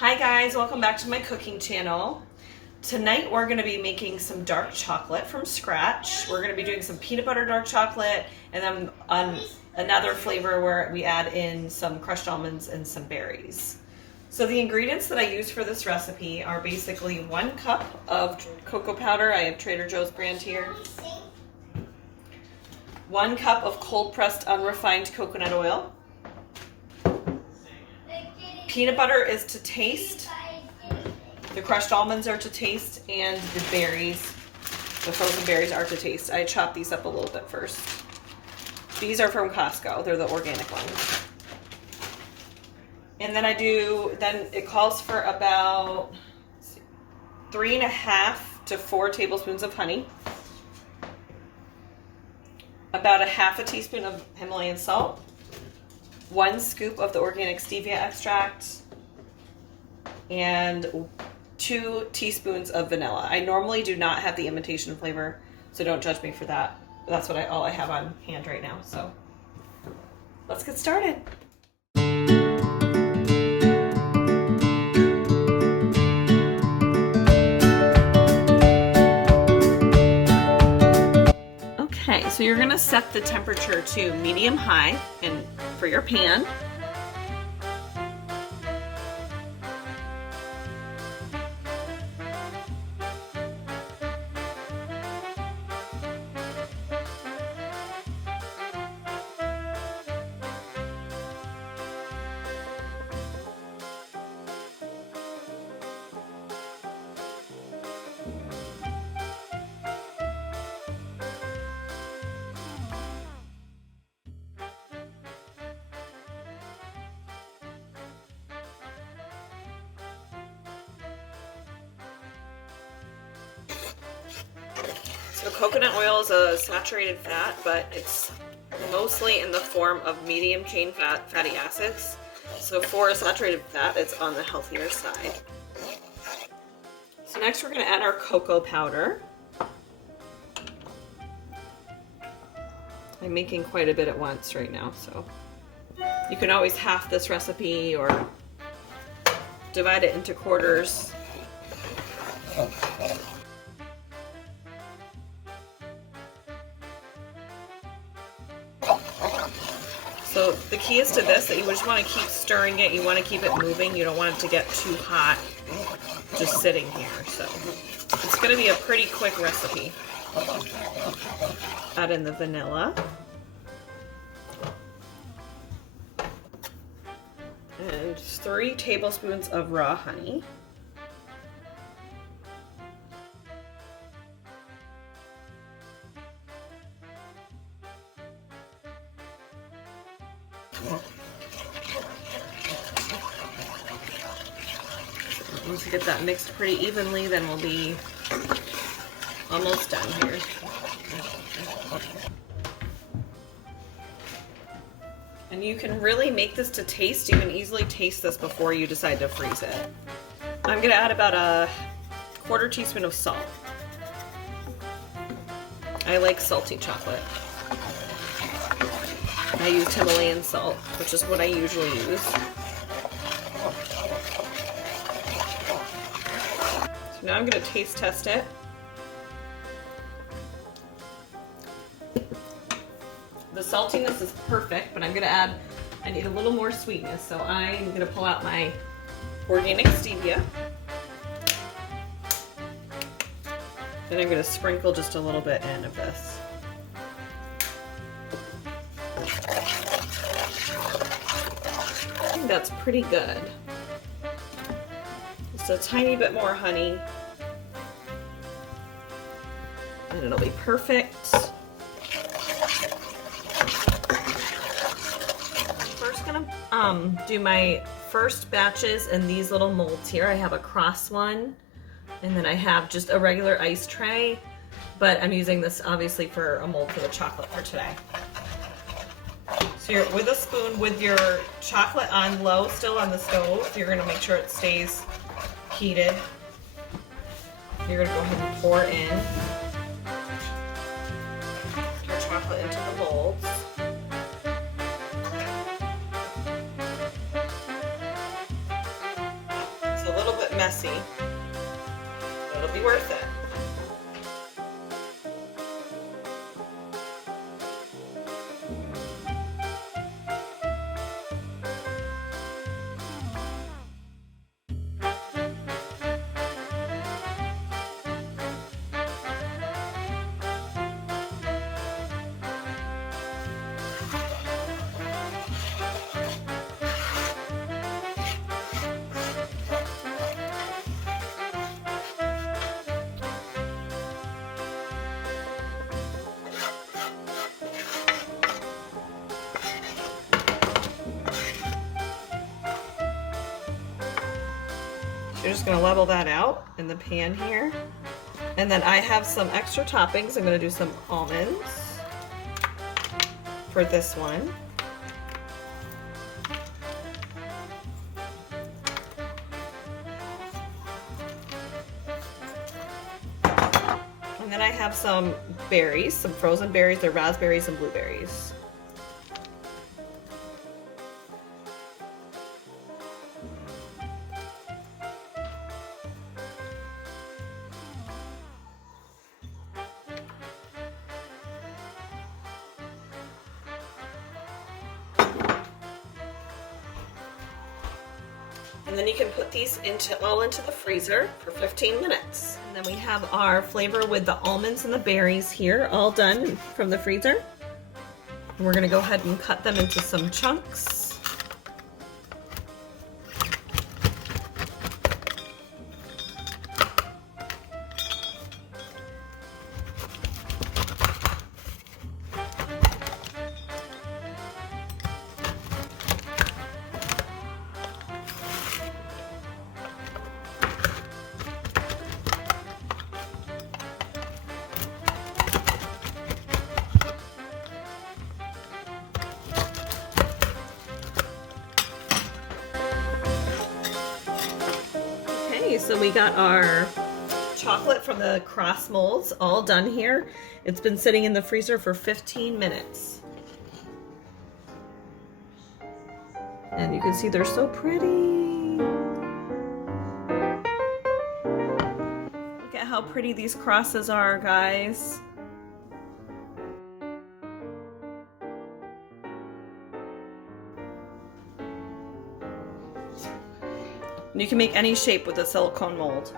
Hi guys, welcome back to my cooking channel. Tonight we're going to be making some dark chocolate from scratch. We're going to be doing some peanut butter dark chocolate and then another flavor where we add in some crushed almonds and some berries. So the ingredients that I use for this recipe are basically 1 cup of cocoa powder. I have Trader Joe's brand here. 1 cup of cold pressed unrefined coconut oil. Peanut butter is to taste. The crushed almonds are to taste, and the berries, the frozen berries, are to taste. I chop these up a little bit first. These are from Costco. They're the organic ones. And then then it calls for about 3.5 to 4 tablespoons of honey, about 1/2 teaspoon of Himalayan salt, 1 scoop of the organic stevia extract, and 2 teaspoons of vanilla. I normally do not have the imitation flavor, so don't judge me for that. That's all I have on hand right now. So let's get started. Okay, so you're gonna set the temperature to medium-high and for your pan. So coconut oil is a saturated fat, but it's mostly in the form of medium chain fatty acids. So for a saturated fat, it's on the healthier side. So next we're going to add our cocoa powder. I'm making quite a bit at once right now, so you can always half this recipe or divide it into quarters. So the key is to this, that you just want to keep stirring it. You want to keep it moving. You don't want it to get too hot just sitting here. So it's going to be a pretty quick recipe. Add in the vanilla. And 3 tablespoons of raw honey. Once you get that mixed pretty evenly, then we'll be almost done here. And you can really make this to taste. You can easily taste this before you decide to freeze it. I'm going to add about a 1/4 teaspoon of salt. I like salty chocolate. I used Himalayan salt, which is what I usually use. So now I'm going to taste test it. The saltiness is perfect, but I'm going to add, I need a little more sweetness, so I'm going to pull out my organic stevia. And I'm going to sprinkle just a little bit in of this. I think that's pretty good. Just a tiny bit more honey, and it'll be perfect. I'm first gonna do my first batches in these little molds here. I have a cross one, and then I have just a regular ice tray, but I'm using this obviously for a mold for the chocolate for today. So you're with a spoon with your chocolate on low still on the stove. You're gonna make sure it stays heated. You're gonna go ahead and pour in your chocolate into the molds. messy. It'll be worth it. You're just going to level that out in the pan here. And then I have some extra toppings. I'm going to do some almonds for this one. And then I have some berries, some frozen berries. They're raspberries and blueberries. And then you can put these all into the freezer for 15 minutes. And then we have our flavor with the almonds and the berries here, all done from the freezer. And we're gonna go ahead and cut them into some chunks. So we got our chocolate from the cross molds all done here. It's been sitting in the freezer for 15 minutes. And you can see they're so pretty. Look at how pretty these crosses are, guys. You can make any shape with a silicone mold.